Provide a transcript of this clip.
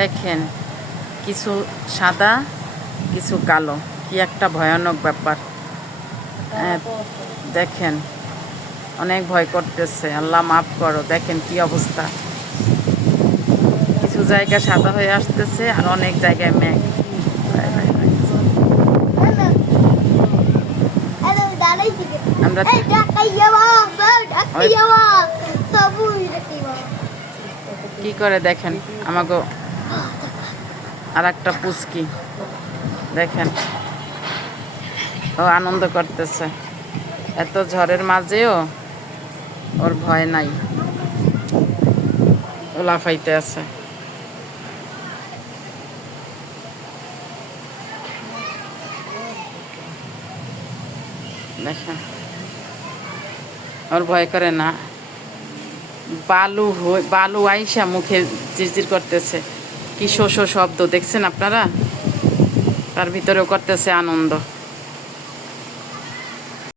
দেখেন কিছু সাদা কিছু কালো, কি একটা ভয়ানক ব্যাপার। দেখেন অনেক ভয় করতেছে, আল্লাহ মাফ করো। দেখেন কি অবস্থা, কিছু জায়গা সাদা হয়ে আসতেছে আর অনেক জায়গায় মেঘ। আমরা কি করে দেখেন আমাকে আর একটা পুচকি, দেখেন ও আনন্দ করতেছে এত ঝড়ের মাঝেও, ওর ভয় নাই, ও লাফাইতে আছে। দেখেন ওর ভয় করে না। বালু আইসা মুখে জিরজির করতেছে, কি শো শো শব্দ দেখছেন আপনারা, তার ভিতরেও করতেছে আনন্দ।